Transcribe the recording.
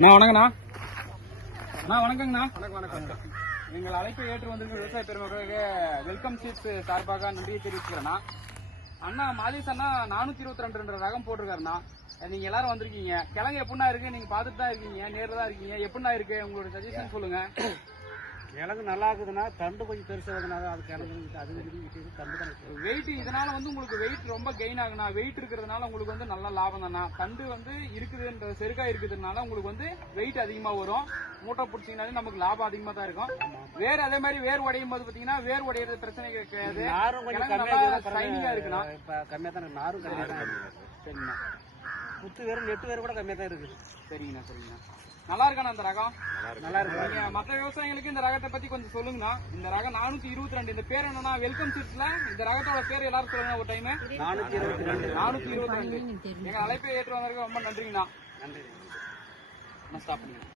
அண்ணா வணக்கண்ணா. அண்ணா வணக்கங்கண்ணா. வணக்கம். எங்கள் அழைப்பை ஏற்று வந்திருக்க விவசாய பெருமக்களுக்கு வெல்கம் சீட்ஸ் சார்பாக நன்றியை தெரிவிச்சுக்கிறேண்ணா. அண்ணா மாதேஷ் அண்ணா 422 ரகம் போட்டிருக்காருண்ணா. நீங்க எல்லாரும் வந்திருக்கீங்க. கிழங்கு எப்படின்னா இருக்கு? நீங்க பாத்துட்டு தான் இருக்கீங்க, நேரில் தான் இருக்கீங்க. எப்படின்னா இருக்கு உங்களோட சஜஷன் சொல்லுங்க. கிழங்கு நல்லா இருக்குதுன்னா தண்டு கொஞ்சம் பெருசு வருதுனால அது கிழங்கு அது தண்டு தான் வெயிட் இதனால உங்களுக்கு வெயிட் ரொம்ப கெயின் ஆகுனா. வெயிட் இருக்கிறதுனால உங்களுக்கு நல்ல லாபம் தானா. தண்டு இருக்குதுன்ற செருக்கா இருக்கிறதுனால உங்களுக்கு வெயிட் அதிகமா வரும். மூட்டை பிடிச்சிங்கனாலே நமக்கு லாபம் அதிகமா தான் இருக்கும். வேர் அதே மாதிரி வேர் உடையும் போது பாத்தீங்கன்னா வேர் உடையிறது பிரச்சனை கிடையாது. நாரும் கொஞ்சம் ஷைனிங்கா இருக்குண்ணா. கம்மியா தான் இருக்கு. நாரும் கம்மியா தான் இருக்கு. சரிங்கண்ணா. குத்து வேறு நெட்டு வேறு கூட கம்மியா தான் இருக்குது. சரிங்கண்ணா. நல்லா இருக்காண்ணா இந்த ரகம்? நல்லா இருக்கு. நீங்க மற்ற விவசாயிகளுக்கு இந்த ரகத்தை பத்தி கொஞ்சம் சொல்லுங்கண்ணா. இந்த ரகம் 422. இந்த பேர் என்னன்னா வெல்கம் சீட்ஸ்ல இந்த ரகத்தோட பேர் எல்லாரும் சொல்லுங்க ஒரு டைம். 422. எங்க அழைப்பை ஏற்று வந்ததுக்கு ரொம்ப நன்றிங்கண்ணா. நன்றி. ஸ்டாப் பண்ணுங்க.